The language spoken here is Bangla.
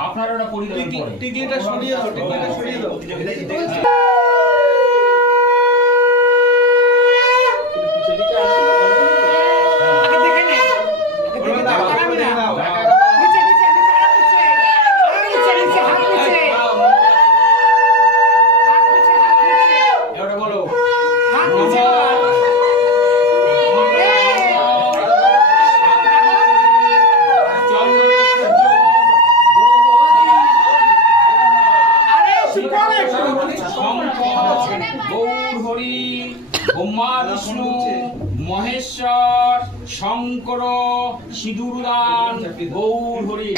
আপনারা ওটা পরিধান করেন। টিকলিটা সরিয়ে দাও, টিকলিটা সরিয়ে দাও। আগে দেখে নে। ওরা দাও, ওরা দাও। নিচে নিচে নিচে হাত নিচে। নিচে নিচে হাত নিচে। হাত নিচে হাত নিচে। এবারে বলো হাত নিচে। ব্রহ্মা বিষ্ণু মহেশ্বর শঙ্কর সিঁদুরদান গৌর হরি।